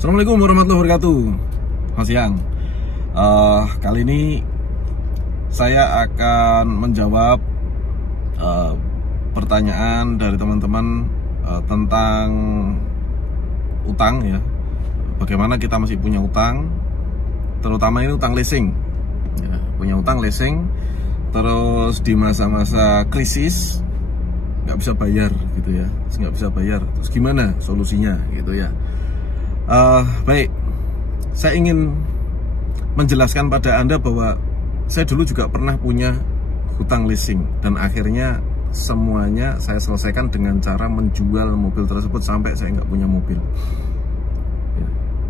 Assalamualaikum warahmatullahi wabarakatuh. Selamat siang. Kali ini saya akan menjawab pertanyaan dari teman-teman tentang utang ya. Bagaimana kita masih punya utang, terutama ini utang leasing ya, punya utang leasing, terus di masa-masa krisis nggak bisa bayar gitu ya, nggak bisa bayar, terus gimana solusinya gitu ya. Baik, saya ingin menjelaskan pada Anda bahwa saya dulu juga pernah punya hutang leasing, dan akhirnya semuanya saya selesaikan dengan cara menjual mobil tersebut sampai saya nggak punya mobil ya.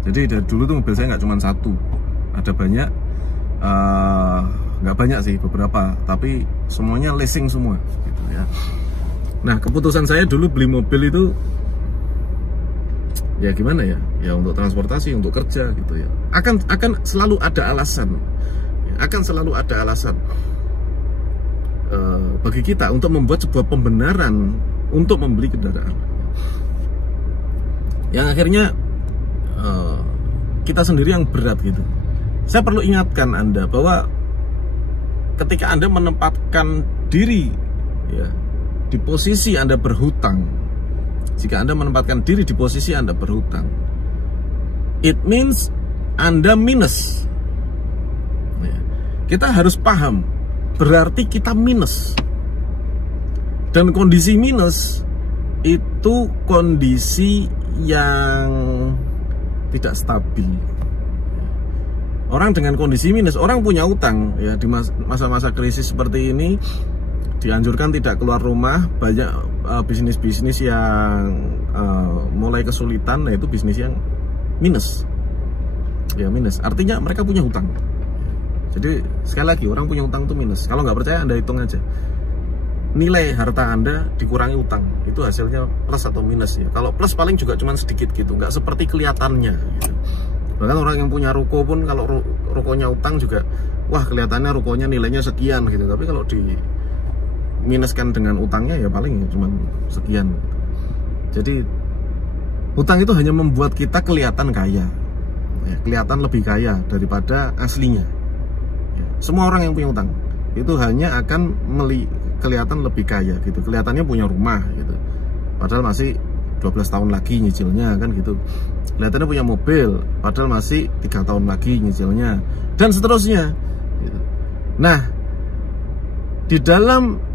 Jadi dari dulu tuh mobil saya nggak cuma satu, ada banyak, nggak banyak sih, beberapa, tapi semuanya leasing semua gitu ya. Nah, keputusan saya dulu beli mobil itu ya gimana ya, ya untuk transportasi, untuk kerja gitu ya. Akan selalu ada alasan ya, akan selalu ada alasan bagi kita untuk membuat sebuah pembenaran untuk membeli kendaraan, yang akhirnya kita sendiri yang berat gitu. Saya perlu ingatkan Anda bahwa ketika Anda menempatkan diri ya di posisi Anda berhutang, jika Anda menempatkan diri di posisi Anda berhutang, it means Anda minus. Kita harus paham, berarti kita minus. Dan kondisi minus itu kondisi yang tidak stabil. Orang dengan kondisi minus, orang punya utang ya, di masa-masa krisis seperti ini dianjurkan tidak keluar rumah. Banyak bisnis-bisnis yang mulai kesulitan, yaitu bisnis yang minus ya, minus artinya mereka punya hutang. Jadi sekali lagi, orang punya hutang itu minus. Kalau nggak percaya Anda hitung aja, nilai harta Anda dikurangi utang, itu hasilnya plus atau minus ya. Kalau plus paling juga cuma sedikit gitu, nggak seperti kelihatannya gitu. Bahkan orang yang punya ruko pun kalau rukonya utang juga, wah kelihatannya rukonya nilainya sekian gitu, tapi kalau di minuskan dengan utangnya ya paling cuma sekian. Jadi hutang itu hanya membuat kita kelihatan kaya ya, kelihatan lebih kaya daripada aslinya ya. Semua orang yang punya hutang itu hanya akan kelihatan lebih kaya gitu, kelihatannya punya rumah gitu, padahal masih 12 tahun lagi nyicilnya kan gitu. Kelihatannya punya mobil, padahal masih 3 tahun lagi nyicilnya, dan seterusnya gitu. Nah, di dalam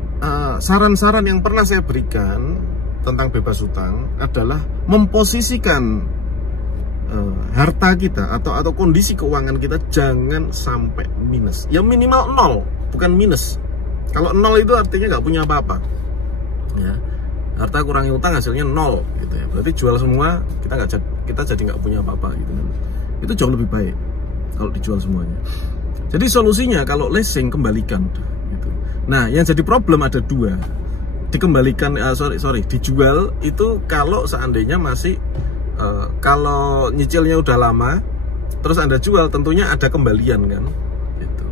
saran-saran yang pernah saya berikan tentang bebas hutang adalah memposisikan harta kita atau kondisi keuangan kita jangan sampai minus. Ya minimal 0, bukan minus. Kalau 0 itu artinya nggak punya apa-apa ya. Harta kurangi hutang hasilnya 0 gitu ya. Berarti jual semua, kita jadi nggak punya apa-apa gitu kan. Itu jauh lebih baik kalau dijual semuanya. Jadi solusinya kalau leasing, kembalikan gitu. Nah, yang jadi problem ada dua. Dikembalikan, dijual itu kalau seandainya masih kalau nyicilnya udah lama, terus Anda jual, tentunya ada kembalian kan gitu.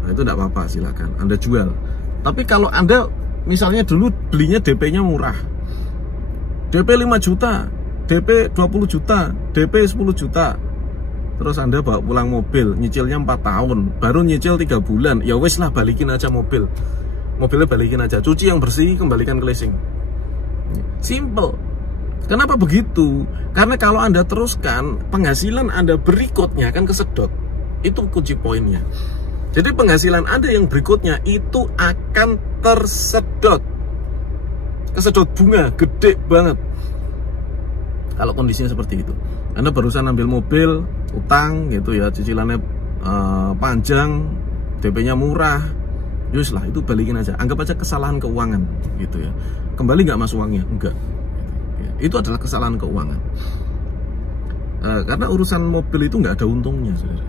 Nah, itu enggak apa-apa, silakan Anda jual. Tapi kalau Anda misalnya dulu belinya DP-nya murah, DP 5 juta, DP 20 juta, DP 10 juta, terus Anda bawa pulang mobil, nyicilnya 4 tahun, baru nyicil 3 bulan, ya wes lah, balikin aja mobilnya balikin aja, cuci yang bersih, kembalikan ke leasing. Simple. Kenapa begitu? Karena kalau Anda teruskan, penghasilan Anda berikutnya akan kesedot. Itu kunci poinnya. Jadi penghasilan Anda yang berikutnya itu akan tersedot, kesedot bunga gede banget kalau kondisinya seperti itu. Anda barusan ambil mobil, utang gitu ya, cicilannya panjang, DP-nya murah, yus lah, itu balikin aja. Anggap aja kesalahan keuangan gitu ya. Kembali nggak mas uangnya? Enggak. Itu adalah kesalahan keuangan. Karena urusan mobil itu nggak ada untungnya, saudara.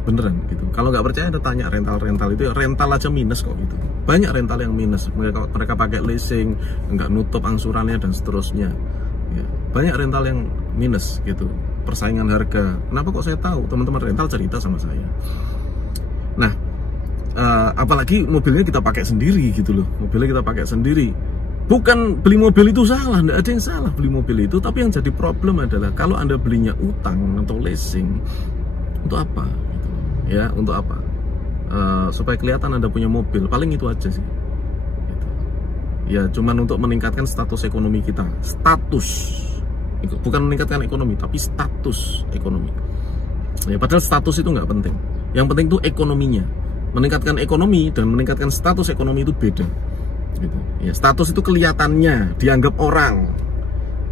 Beneran gitu. Kalau nggak percaya Anda tanya rental itu ya, rental aja minus kok gitu. Banyak rental yang minus. Mereka pakai leasing, nggak nutup angsurannya dan seterusnya. Ya, banyak rental yang minus gitu. Persaingan harga. Kenapa kok saya tahu? Teman-teman rental cerita sama saya. Nah, apalagi mobilnya kita pakai sendiri gitu loh. Mobilnya kita pakai sendiri. Bukan beli mobil itu salah, tidak ada yang salah beli mobil itu, tapi yang jadi problem adalah kalau Anda belinya utang atau leasing, untuk apa? Ya, untuk apa? Supaya kelihatan Anda punya mobil, paling itu aja sih. Gitu. Ya, cuman untuk meningkatkan status ekonomi kita, status, bukan meningkatkan ekonomi, tapi status ekonomi. Ya, padahal status itu nggak penting. Yang penting itu ekonominya. Meningkatkan ekonomi dan meningkatkan status ekonomi itu beda. Gitu. Ya, status itu kelihatannya dianggap orang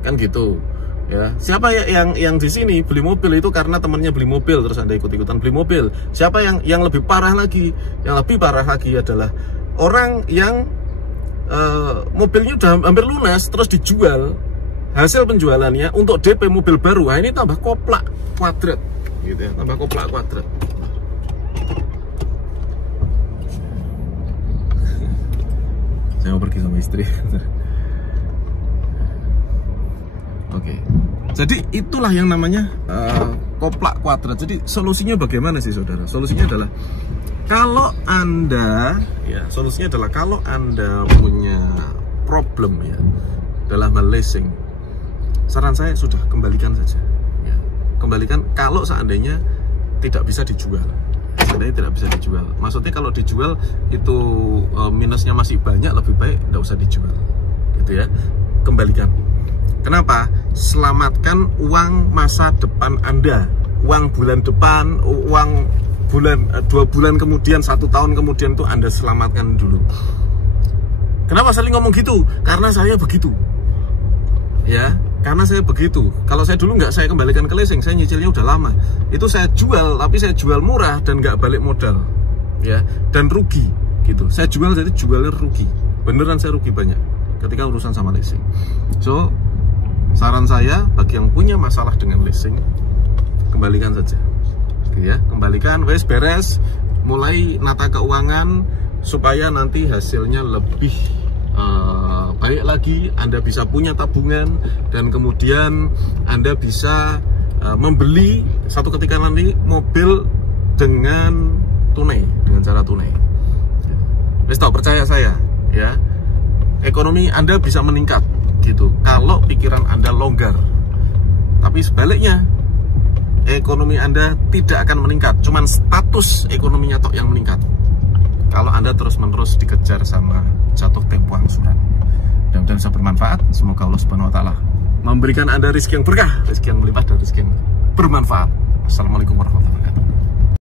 kan gitu ya. Siapa yang di sini beli mobil itu karena temannya beli mobil terus Anda ikut-ikutan beli mobil? Siapa yang lebih parah lagi? Yang lebih parah lagi adalah orang yang mobilnya udah hampir lunas terus dijual, hasil penjualannya untuk DP mobil baru. Nah, ini tambah koplak kuadrat gitu ya, tambah koplak kuadrat. Saya mau pergi sama istri. Oke. Jadi itulah yang namanya koplak kuadrat. Jadi solusinya bagaimana sih saudara? Solusinya adalah kalau Anda punya problem ya dalam hal leasing, saran saya sudah kembalikan saja. Ya. Kembalikan kalau seandainya tidak bisa dijual. Sebenarnya tidak bisa dijual. Maksudnya kalau dijual itu minusnya masih banyak, lebih baik tidak usah dijual, gitu ya. Kembalikan. Kenapa? Selamatkan uang masa depan Anda, uang bulan depan, uang bulan 2 bulan kemudian, 1 tahun kemudian itu Anda selamatkan dulu. Kenapa sering ngomong gitu? Karena saya begitu, ya. Karena saya begitu. Kalau saya dulu nggak saya kembalikan ke leasing, saya nyicilnya udah lama. Itu saya jual, tapi saya jual murah dan nggak balik modal, ya, dan rugi, gitu. Saya jual jadi jualnya rugi, beneran saya rugi banyak ketika urusan sama leasing. So, saran saya bagi yang punya masalah dengan leasing, kembalikan saja, ya, kembalikan, wes beres, mulai nata keuangan supaya nanti hasilnya lebih baik lagi. Anda bisa punya tabungan dan kemudian Anda bisa membeli satu ketika nanti mobil dengan tunai, dengan cara tunai. Wes tau, percaya saya ya, ekonomi Anda bisa meningkat gitu kalau pikiran Anda longgar. Tapi sebaliknya, ekonomi Anda tidak akan meningkat, cuman status ekonominya tok yang meningkat kalau Anda terus-menerus dikejar sama jatuh tempo angsuran. Dan bisa bermanfaat. Semoga Allah Subhanahu wa Ta'ala memberikan Anda rezeki yang berkah, rezeki yang melimpah, dan rezeki yang bermanfaat. Assalamualaikum warahmatullahi wabarakatuh.